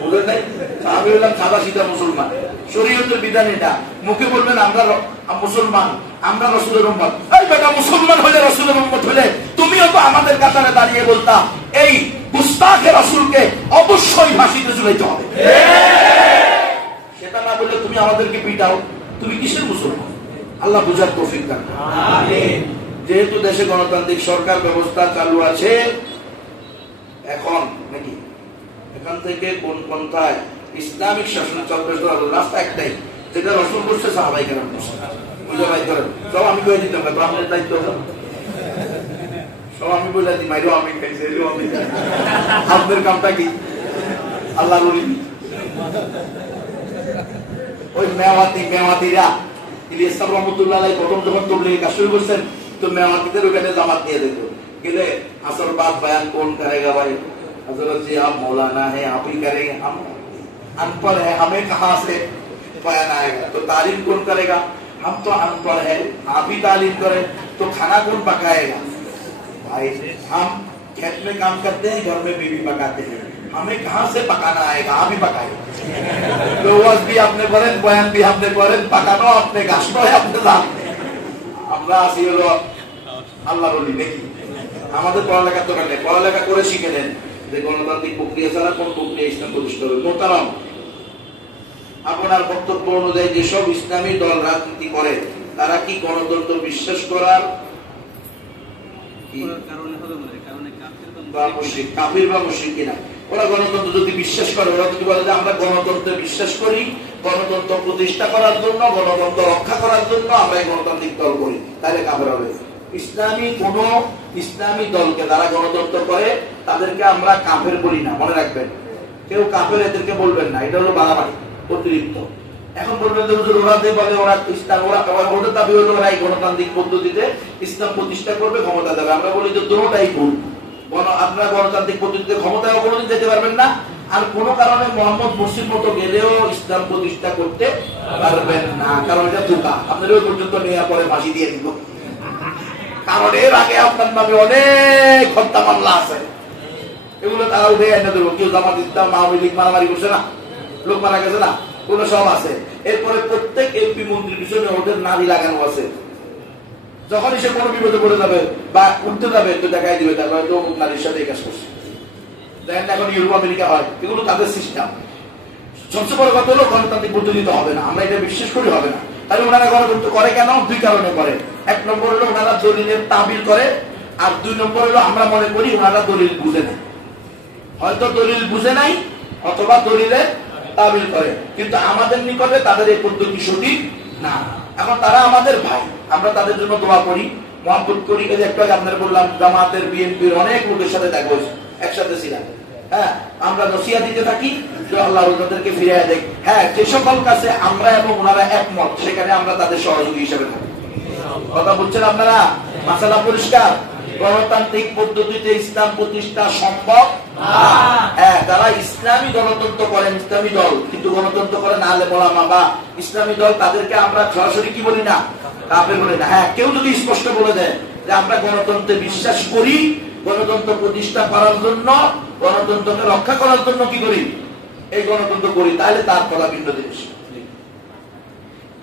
বুঝলেন নাই? আমি বললাম সাদা সিধা মুসলমান, শরীয়তের বিধান এটা। মুখে বলবেন আমরা মুসলমান, আমরা রসুলের উম্মত। এই বেটা, মুসলমান হলে রসুলের উম্মত হলে তুমিও তো আমাদের কাতারে দাঁড়িয়ে বলতা এই গুস্তাখে রসুলকে অবশ্যই ফাঁসিতে ঝুলাইতে হবে। সেটা না বললে তুমি আমাদেরকে পিটাও, তুমি কিসের মুসলমান? আল্লাহ বুঝার তৌফিক দান। যেহেতু দেশে গণতান্ত্রিক সরকার ব্যবস্থা চালু আছে এখন নাকি, এখান থেকে কোন পন্থায় ইসলামিক শাসন চলবে রাস্তা একটাই, যেটা রসুল করছে সাহাবায়ে কেরাম করছে, বুঝে ভাই করেন সব আমি বলে দিতাম, আপনার দায়িত্ব সব আমি বলে দিই, মাইরো আমি খাইছি, আমি আপনাদের কামটা কি আল্লাহ বলি। ওই মেওয়াতিরা ইলিয়াস সাহেব রহমতুল্লাহ আলাইহি প্রথম যখন তবলিগের কাজ শুরু করছেন তো মেওয়াতিদের ওখানে জামাত দিয়ে দিত, গেলে আসর বাদ বয়ান কোন করেগা ভাই, हजरत जी आप मौलाना है, आप ही करेंगे, हम अनपढ़ है, हमें कहाँ से बयान आएगा, तो तालीम कौन करेगा, हम तो अनपढ़ है, आप ही तालीम करें, तो खाना कौन पकाएगा? भाई हम खेत में काम करते हैं, घर में बीवी पकाते हैं, हमें कहाँ से पकाना आएगा, आप ही पकाएगा। तो भी आपने करें, बयान भी आपने करें, पकानो आपने, घासनो है आपने सामने। আমরা আসি হলো আল্লাহ বলি দেখি, আমাদের পড়ালেখা তো নেই, পড়ালেখা করে শিখে নেন যে গণতান্ত্রিক প্রক্রিয়া ছাড়া কোন প্রক্রিয়া ইসলাম প্রতিষ্ঠা হবে। মোহতারাম, আপনার বক্তব্য অনুযায়ী যেসব ইসলামী দল রাজনীতি করে তারা কি গণতন্ত্র বিশ্বাস করার কাফির বা মুশরিক কিনা? ওরা গণতন্ত্র যদি বিশ্বাস করে, ওরা যদি বলে যে আমরা গণতন্ত্রে বিশ্বাস করি, গণতন্ত্র প্রতিষ্ঠা করার জন্য, গণতন্ত্র রক্ষা করার জন্য আমরা এই গণতান্ত্রিক দল করি, তাহলে কাফের হবে। ইসলামী কোন ইসলামী দলকে যারা গণতন্ত্র করে তাদেরকে আমরা কাফের বলি না, মনে রাখবেন। কেউ কাফের এদেরকে বলবেন না, এটা হলো বাড়াবাড়ি অতিরিক্ত। এখন বলবেন যে ওরা যে বলে ওরা ইসলাম, ওদের দাবি হলো ওরা এই গণতান্ত্রিক পদ্ধতিতে ইসলাম প্রতিষ্ঠা করবে, ক্ষমতা দেবে। আমরা বলি যে দুটোটাই ভুল। আপনারা গণতান্ত্রিক পদ্ধতিতে ক্ষমতায় কোনোদিন যেতে পারবেন না, আর কোন কারণে মোহাম্মদ মুর্শিদ মতো গেলেও ইসলাম প্রতিষ্ঠা করতে পারবেন না, কারণ এটা ধোঁকা। আপনাদের ওই পর্যন্ত নেওয়া পরে ফাঁসি দিয়ে দিব, কারণ এর আগে আপনার নামে অনেক হত্যা মামলা আছে, এগুলো তারা উঠে এনে দেবো। কেউ জামাত ইসলাম আওয়ামী লীগ মারামারি করছে না, লোক মারা গেছে না, ওগুলো সব আছে। এরপরে প্রত্যেক এমপি মন্ত্রীর পিছনে ওদের নারী লাগানো আছে, যখনই সে কোনো বিপদে পড়ে যাবে বা উঠতে যাবে তো দেখাই দিবে তার হয়তো নারীর সাথে কাজ করছে। দেখেন এখন ইউরোপ আমেরিকা হয়, এগুলো তাদের সিস্টেম। সবচেয়ে বড় কথা হলো গণতান্ত্রিক পদ্ধতিতে হবে না, আমরা এটা বিশ্বাস করি হবে না। তাহলে ওনারা গণতন্ত্র করে কেন? দুই কারণে করে। এক নম্বর হলো ওনারা দলিলের তাবিল করে, আর দুই নম্বর হলো আমরা মনে করি ওনারা দলিল বুঝে নাই, হয়তো দলিল বুঝে নাই অথবা দলিলের তাবিল করে, কিন্তু আমাদের নিকটে তাদের এই পদ্ধতি সঠিক না। এখন তারা আমাদের ভাই, আমরা তাদের জন্য দোয়া করি, মহব্বত করি। একটু আগে আপনারা বললাম জামাতের বিএনপির অনেক লোকের সাথে দেখা হয়েছে, একসাথে ছিলাম। হ্যাঁ, আমরা নসিহা দিতে থাকি যে আল্লাহ ওনাদেরকে ফিরিয়ে দেখ। হ্যাঁ, যে সকল কাছে আমরা এবং ওনারা একমত সেখানে আমরা তাদের সহযোগী হিসেবে থাকি। কথা বলছেন আপনারা? মাসালা পরিষ্কার। গণতান্ত্রিক পদ্ধতিতে ইসলাম প্রতিষ্ঠা সম্ভব? হ্যাঁ, যারা ইসলামী গণতন্ত্র করেন, ইসলামী দল কিন্তু গণতন্ত্র করেন আলেম ওলামা বা ইসলামী দল, তাদেরকে আমরা সরাসরি কি বলি না, কাফের বলি না। হ্যাঁ, কেউ যদি স্পষ্ট বলে দেয় যে আমরা গণতন্ত্রে বিশ্বাস করি, গণতন্ত্র প্রতিষ্ঠা করার জন্য, গণতন্ত্রকে রক্ষা করার জন্য কি করি, এই গণতন্ত্র করি, তাহলে তার কথা ভিন্ন জিনিস।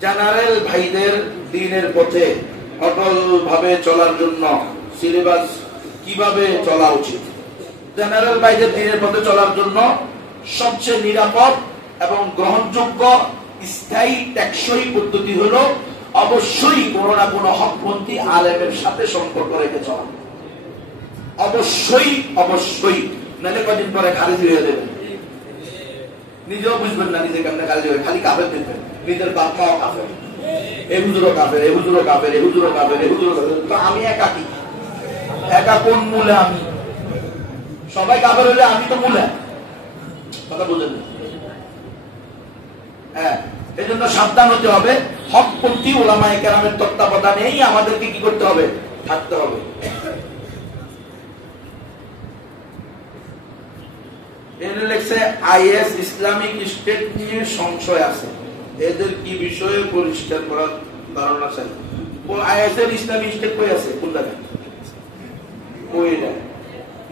জেনারেল ভাইদের দ্বীনের পথে অটল ভাবে চলার জন্য সিলেবাস কিভাবে চলা উচিত? জেনারেল ভাইদের দ্বীনের পথে চলার জন্য সবচেয়ে নিরাপদ এবং গ্রহণযোগ্য স্থায়ী টেকসই পদ্ধতি হলো অবশ্যই কোনো না কোনো হকপন্থী আলেমের সাথে সম্পর্ক রেখে চলা। অবশ্যই অবশ্যই, নাহলে কদিন পরে খারিজ হয়ে দেবেন, নিজেও বুঝবেন না নিজে কেমন খারিজ হয়ে, খালি কাফের দেখবেন, নিজের বাপ মাও কাফের, এ হুজুরও কাফের, এ হুজুরও কাফের, এ হুজুরও কাফের, এ হুজুরও কাফের। তো আমি একা কি, একা কোন মূলে? আমি সবাই কাফের হলে আমি তো মূলে, কথা বুঝেন? হ্যাঁ, এই জন্য সাবধান হতে হবে। হকপন্থী ওলামায়ে কেরামের তত্ত্বাবধানেই আমাদেরকে কি করতে হবে, থাকতে হবে। আইএস ইসলামিক স্টেট নিয়ে সংশয় আছে, এদের কি বিষয়ে পরিষ্কার করার ধারণা চাই। আইএস এর ইসলামিক স্টেট কই আছে, কোন জায়গায়?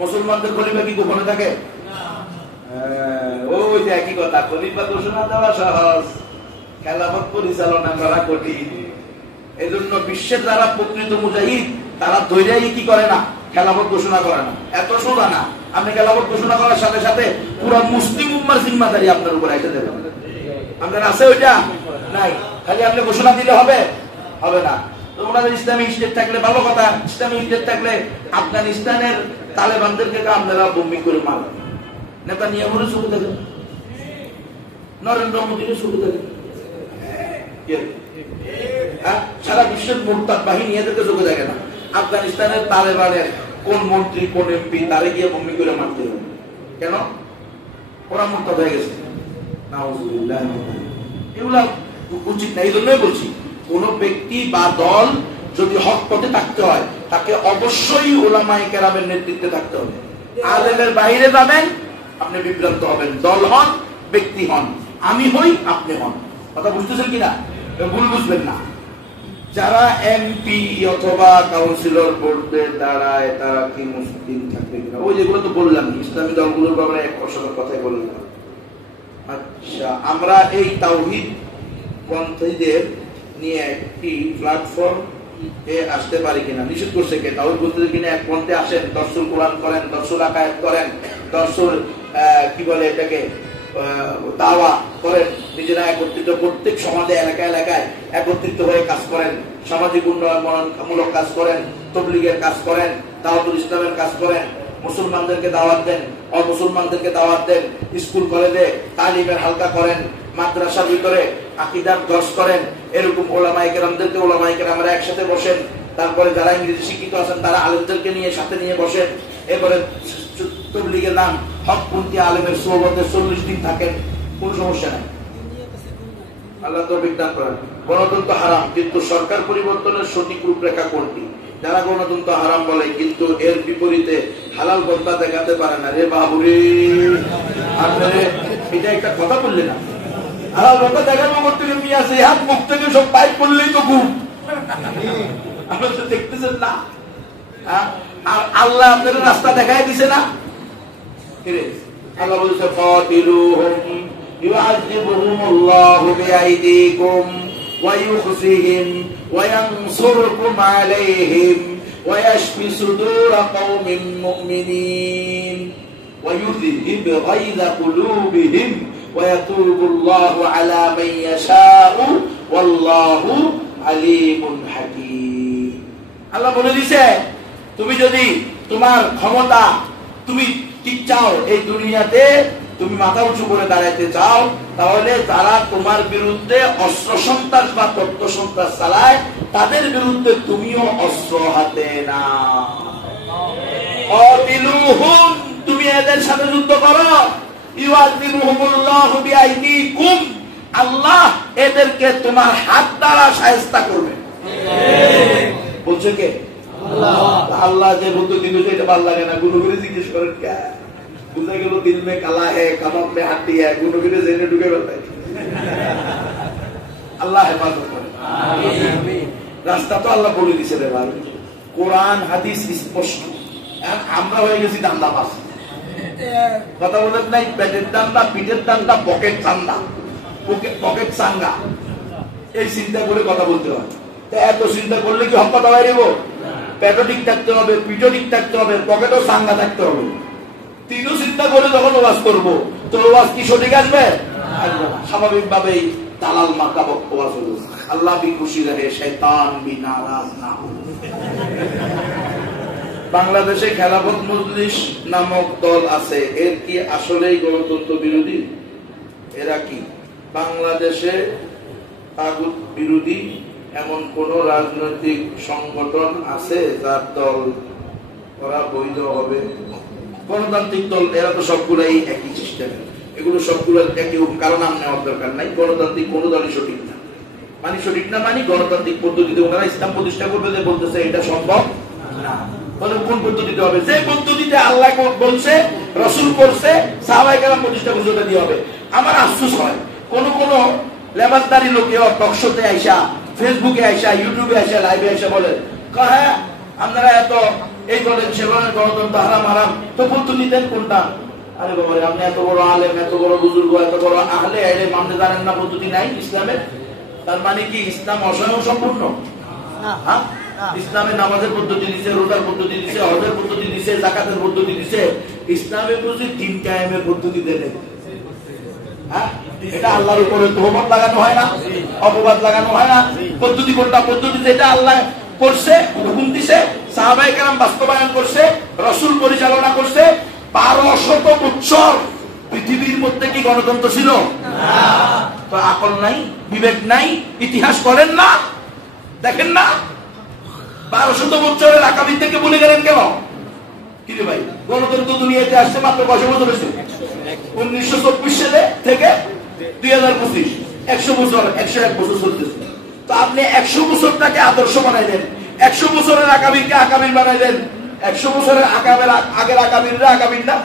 মুসলমানদের খলিফা কি গোপনে থাকে? ওই যে একই কথা, খলিফা ঘোষণা দেওয়া সহজ, খেলাফত পরিচালনা করা কঠিন। এজন্য বিশ্বের যারা প্রকৃত মুজাহিদ তারা ধৈর্যই কি করে না, খেলাফত ঘোষণা করে না। এত সোজা না, আপনি খেলাফত ঘোষণা করার সাথে সাথে পুরো মুসলিম উম্মার জিম্মাদারি আপনার উপর এসে দেবে। আপনার আছে ওইটা? নাই। খালি আপনি ঘোষণা দিলে হবে? হবে না। তো ওনাদের ইসলামিক স্টেট থাকলে ভালো কথা, ইসলামিক স্টেট থাকলে আফগানিস্তানের তালেবানদেরকে আপনারা বোম্বিং করে মারবেন, নেতা নিয়ে মনে চোখে দেখেন, নরেন্দ্র মোদীকে চোখে দেখেন, সারা বিশ্বের মোরতাদ বাহিনী এদেরকে চোখে দেখে না। আফগানিস্তানের তালেবানের কোন মন্ত্রী কোন এমপি তারে গিয়ে বোম্বিং করে মারতে হবে কেন? ওরা মোরতাদ হয়ে গেছে। এগুলা উচিত না। এই জন্যই বলছি, কোন ব্যক্তি বা দল যদি হক পথে থাকতে হয় তাকে অবশ্যই উলামায়ে কেরামের নেতৃত্বে থাকতে হবে। আলেমের বাইরে যাবেন আপনি বিভ্রান্ত হবেন। দল হন, ব্যক্তি হন, আমি হই, আপনি হন। কথা বুঝতেছেন কিনা? ভুল বুঝবেন না। যারা এমপি অথবা কাউন্সিলর বোর্ডে দাঁড়ায় তারা কি মুসলিম থাকবে কিনা? ওই যেগুলো তো বললাম, ইসলামী দলগুলোর ব্যাপারে এক অসংখ্য কথাই বললাম। আচ্ছা, আমরা এই তাওহীদ পন্থীদের নিয়ে একটি প্ল্যাটফর্ম এ আসতে পারি কিনা? নিষেধ করছে কে? তাওহীদ বলতে কিনা এক পন্থে আসেন, দর্শুল কোরআন করেন, দর্শুল আকায়েত করেন, দর্শুল কি বলে এটাকে দাওয়া করেন, নিজেরা একত্রিত প্রত্যেক সমাজে এলাকায় এলাকায় একত্রিত হয়ে কাজ করেন, সামাজিক উন্নয়নমূলক কাজ করেন, তবলিগের কাজ করেন, দাওয়াতুল ইসলামের কাজ করেন, মুসলমানদেরকে দাওয়াত দেন, অমুসলমানদেরকে দাওয়াত দেন, স্কুল কলেজে তালিমের হালকা করেন, মাদ্রাসার ভিতরে আকীদার দর্স করেন। এরকম উলামায়ে কেরামদেরকে উলামায়ে কেরামরা একসাথে বসেন। তারপরে যারা ইংরেজি শিক্ষিত আছেন তারা আলেমদেরকে নিয়ে সাথে নিয়ে বসেন। এরপরে তবলিগের নাম হকপন্থী আলেমের সোহবতে 40 দিন থাকেন, কোন সমস্যা নাই। আল্লাহ তৌফিক দান করেন। গণতন্ত্র হারাম, কিন্তু সরকার পরিবর্তনের সঠিক রূপরেখা কোনটি? যারা গণতন্ত্র হারাম বলে কিন্তু এর বিপরীতে হালাল পন্থা দেখাতে পারে না, রে বাবুরে, আপনারে এটা একটা কথা বললে না। হালাল পন্থা দেখানো করতে গিয়ে আছে হাত মুখ থেকে সব পাইপ করলেই তো খুব আপনার তো দেখতেছেন না। আর আল্লাহ আপনাদের রাস্তা দেখাই দিছে না। আল্লাহ বলছে ফাতিলুহুম ইউআযিবুহুমুল্লাহু বিআইদিকুম ওয়া ইউখজিহিম ওয়া ইয়ানসুরকুম আলাইহিম ওয়া ইয়াশফি সুদুর কওমিন মুমিনিন ওয়া ইউযহিব গায়যা কুলুবিহিম ওয়া ইয়াতুবুল্লাহু আলা মান ইয়াশাউ ওয়াল্লাহু আলীমুন হাকীম। আল্লাহ বলে দিয়েছে, তুমি যদি তোমার ক্ষমতা তুমি কি চাও এই দুনিয়াতে তুমি মাথা উঁচু করে দাঁড়াইতে চাও, তাহলে তারা তোমার বিরুদ্ধে অস্ত্র সন্ত্রাস বা তথ্য সন্ত্রাস চালায়, তাদের বিরুদ্ধে তুমিও অস্ত্র হাতে না। তুমি এদের সাথে যুদ্ধ করো। আল্লাহ এদেরকে তোমার হাত দ্বারা শায়েস্তা করবে। বলছে কে? আল্লাহ। যে বলতো কিন্তু এটা ভালো লাগে না, গুলো করে জিজ্ঞেস করেন কে? বুঝা গেল দিল মে কালা হ্যাঁ, কাবাব মে হাড্ডি হ্যাঁ, গুলো করে জেনে ঢুকে ফেলতাই। আল্লাহ হেফাজত করে। রাস্তা তো আল্লাহ বলে দিছে রে ভাই, কোরআন হাদিস স্পষ্ট। আমরা হয়ে গেছি দান্দাবাজ। কথা বলেন নাই, পেটের দান্দা, পিঠের দান্দা, পকেট চান্দা, পকেট চাঙ্গা, এই চিন্তা করে কথা বলতে হয়। এত চিন্তা করলে কি হক কথা বাইরেব? পেটও ঠিক থাকতে হবে, পিঠও ঠিক থাকতে হবে, পকেটও চাঙ্গা থাকতে হবে। তিনও চিন্তা করে যখন ওয়াজ করবো, তো ওয়াজ কি সঠিক আসবে? স্বাভাবিক ভাবেই দালাল মার্কা ওয়াজ হলো। আল্লাহ বি খুশি রহে, শয়তান বি নারাজ না হো। বাংলাদেশে খেলাফত মজলিস নামক দল আছে, এর কি আসলেই গণতন্ত্র বিরোধী? এরা কি বাংলাদেশে তাগুত বিরোধী এমন কোন রাজনৈতিক সংগঠন আছে যার দল করা বৈধ হবে? গণতান্ত্রিক দল এরা তো সবগুলাই একই সিস্টেমের, এগুলো সবগুলো একই, কারো নাম নেওয়ার দরকার নাই। গণতান্ত্রিক কোন দলই সঠিক না, সঠিক না মানে গণতান্ত্রিক পদ্ধতিতে ওনারা ইসলাম প্রতিষ্ঠা করবে, যে বলতেছে এটা সম্ভব না। কোন পদ্ধতিতে হবে? যে পদ্ধতিতে আল্লাহ বলছে, রসুল করছে, সাহাবায়ে কেরাম প্রতিষ্ঠা করছে, ওটা দিয়ে হবে। আমার আফসোস হয় কোন কোন লেবাসদারি লোকে টকশোতে আইসা, ফেসবুকে আইসা, ইউটিউবে আইসা, লাইভে আইসা বলে হ্যাঁ আপনারা এত এই বলেন সে বলেন গণতন্ত্র হারাম হারাম, তো পদ্ধতি দেন কোনটা? আরে বাবা, আপনি এত বড় আলেম, এত বড় বুজুর্গ, এত বড় আহলে ইলম, আপনি জানেন না পদ্ধতি নাই ইসলামের? তার মানে কি ইসলাম অস্বয়ং সম্পূর্ণ? হ্যাঁ, ইসলামে নামাজের পদ্ধতি দিছে, রোজার পদ্ধতি দিছে, হজের পদ্ধতি দিছে, যাকাতের পদ্ধতি দিছে। ইসলামে বুঝি দিন কায়েমের পদ্ধতি দেন। হ্যাঁ, এটা আল্লাহর উপরে তোহমত লাগানো হয় না, অপবাদ লাগানো হয় না। পদ্ধতি কোনটা? পদ্ধতি যেটা আল্লাহ করছে, হুকুম দিছে, সাহাবায়ে কেরাম বাস্তবায়ন করছে, রাসূল পরিচালনা করছে। 1200 বছর পৃথিবীর মধ্যে কি গণতন্ত্র ছিল? না। তো আকল নাই, বিবেক নাই, ইতিহাস করেন না, দেখেন না? 1200 বছরের আকাবির থেকে ভুলে গেলেন কেন? কি রে ভাই, গণতন্ত্র দুনিয়াতে আসছে মাত্র কত বছর হয়েছে? 1924 সালে থেকে 2025, 100 বছর, 101 বছর চলতেছে। তো আপনি 100 বছরটাকে আদর্শ বানাইলেন, 100 বছরের আকাবিরকে আকাবির বানাইলেন। 100 বছরের আগের আকাবিররা আকাবির না?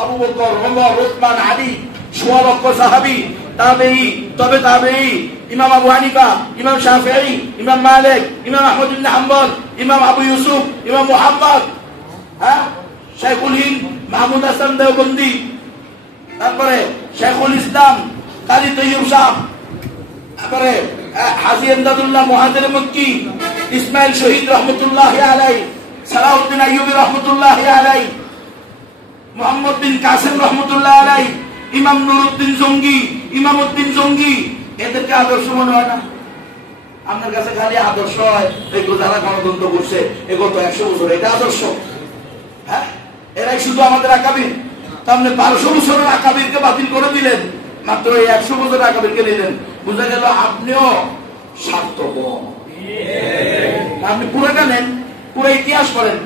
আবু বকর, ওমর, উসমান, আলী, 16 লক্ষ সাহাবী, তাবেঈ, তবে তাবেঈ, ইমাম আবু হানিফা, ইমাম শাফিঈ, ইমাম মালিক, ইমাম আহমদ ইবনে হাম্বল, ইমাম আবু ইউসুফ, ইমাম মুহাম্মদ, হ্যাঁ, শাইখুল হিন্দ মাহমুদ হাসান দেওবন্দি, তারপরে শেখুল ইসলাম কাজী তৈয়ব শাহ, তারপরে হাজী ইমদাদুল্লাহ মুহাজির মক্কি, ইসমাইল শহীদ রহমতুল্লাহি আলাইহি, সালাউদ্দিন আইয়ুবী রহমতুল্লাহি আলাইহি, মুহাম্মদ বিন কাসিম রহমতুল্লাহ আলাইহি, ইমাম নুরউদ্দিন জঙ্গি, ইমামউদ্দিন জঙ্গি, এদেরকে আদর্শ মনে হয় না? আপনার কাছে খালি আদর্শ হয় এগুলো যারা গণতন্ত্র করছে এগুলো তো 100 বছর, এটা আদর্শ? হ্যাঁ, এরাই শুধু আমাদের আকাবির। তাহলে 1200 বছরের আকাবিরকে বাতিল করে দিলেন, মাত্র এই 100 বছরের আকাবিরকে নিলেন। বুঝা গেল আপনিও স্বার্থপর। আপনি পুরোটা নেন, পুরো ইতিহাস করেন।